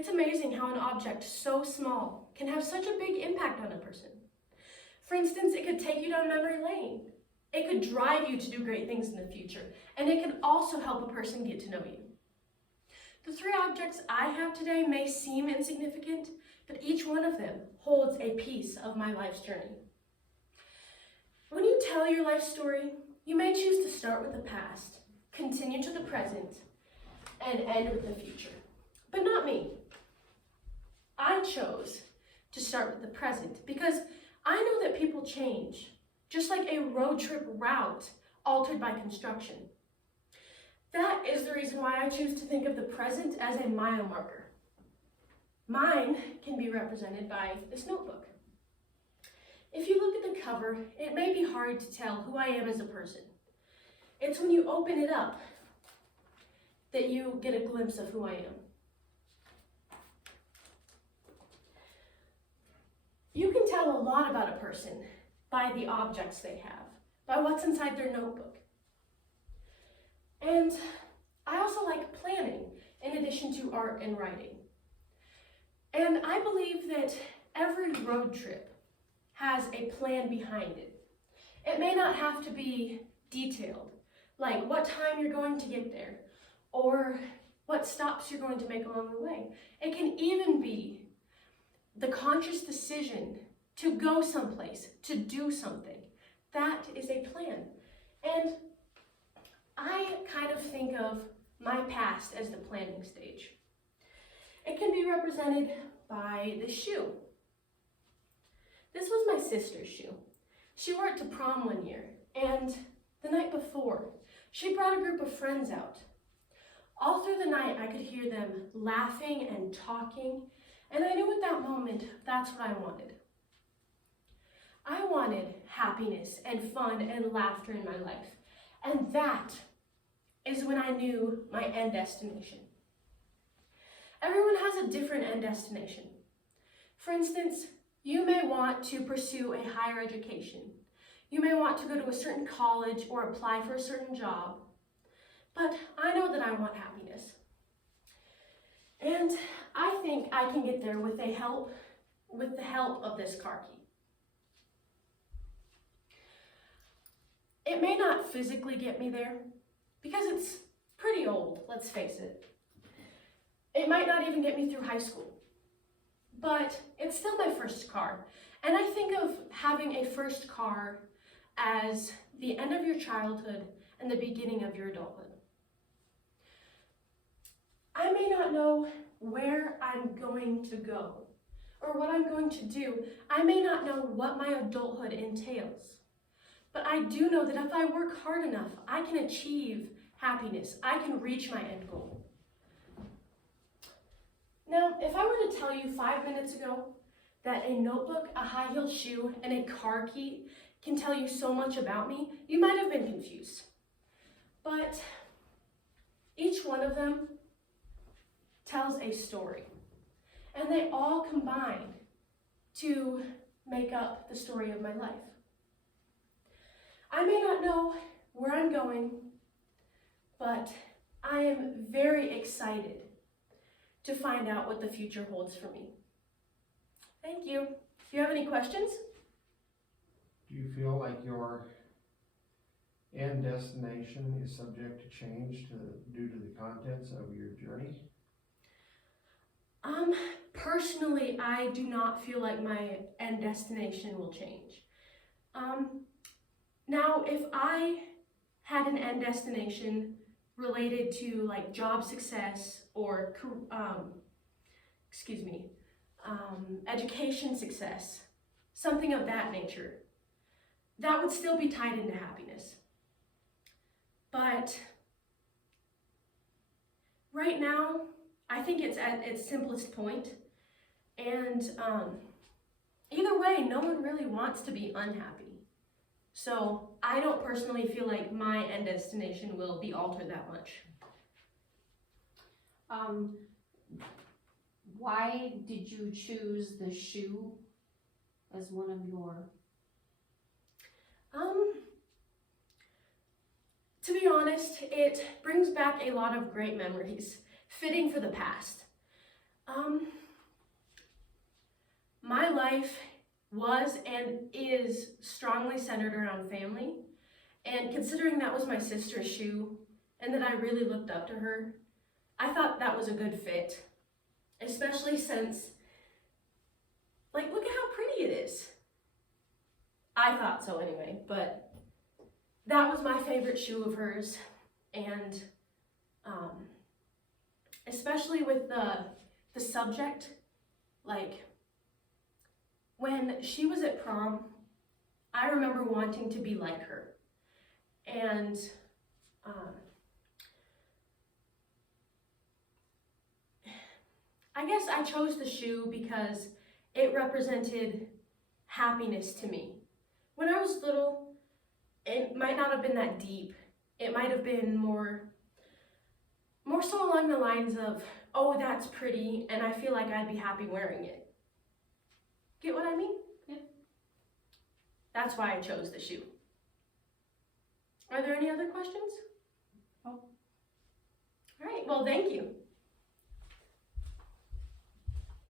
It's amazing how an object so small can have such a big impact on a person. For instance, it could take you down memory lane. It could drive you to do great things in the future, and it can also help a person get to know you. The three objects I have today may seem insignificant, but each one of them holds a piece of my life's journey. When you tell your life story, you may choose to start with the past, continue to the present, and end with the future. But not me. I chose to start with the present because I know that people change, just like a road trip route altered by construction. That is the reason why I choose to think of the present as a mile marker. Mine can be represented by this notebook. If you look at the cover, it may be hard to tell who I am as a person. It's when you open it up that you get a glimpse of who I am. You can tell a lot about a person by the objects they have, by what's inside their notebook. And I also like planning in addition to art and writing. And I believe that every road trip has a plan behind it. It may not have to be detailed, like what time you're going to get there, or what stops you're going to make along the way. It can even be the conscious decision to go someplace, to do something. That is a plan. And I kind of think of my past as the planning stage. It can be represented by the shoe. This was my sister's shoe. She wore it to prom one year, and the night before, she brought a group of friends out. All through the night, I could hear them laughing and talking, and I knew at that moment, that's what I wanted. I wanted happiness and fun and laughter in my life, and that is when I knew my end destination. Everyone has a different end destination. For instance, you may want to pursue a higher education. You may want to go to a certain college or apply for a certain job. But I know that I want happiness. And I think I can get there with the help of this car key. It may not physically get me there because it's pretty old, let's face it. It might not even get me through high school, but it's still my first car. And I think of having a first car as the end of your childhood and the beginning of your adulthood. I may not know where I'm going to go or what I'm going to do. I may not know what my adulthood entails. But I do know that if I work hard enough, I can achieve happiness. I can reach my end goal. Now, if I were to tell you 5 minutes ago that a notebook, a high-heeled shoe, and a car key can tell you so much about me, you might have been confused. But each one of them tells a story, and they all combine to make up the story of my life. I may not know where I'm going, but I am very excited to find out what the future holds for me. Thank you. Do you have any questions? Do you feel like your end destination is subject to change due to the contents of your journey? Personally, I do not feel like my end destination will change. Now, if I had an end destination related to like job success or education success, something of that nature, that would still be tied into happiness. But right now, I think it's at its simplest point, and either way, no one really wants to be unhappy. So I don't personally feel like my end destination will be altered that much. Why did you choose the shoe as one of your? To be honest, it brings back a lot of great memories, fitting for the past. My life was and is strongly centered around family. And considering that was my sister's shoe and that I really looked up to her, I thought that was a good fit. Especially since, like, look at how pretty it is. I thought so anyway, but that was my favorite shoe of hers. And especially with the subject, like, when she was at prom, I remember wanting to be like her. And I guess I chose the shoe because it represented happiness to me. When I was little, it might not have been that deep. It might have been more so along the lines of, oh, that's pretty, and I feel like I'd be happy wearing it. Get what I mean? Yeah. That's why I chose the shoe. Are there any other questions? No. All right, well, thank you.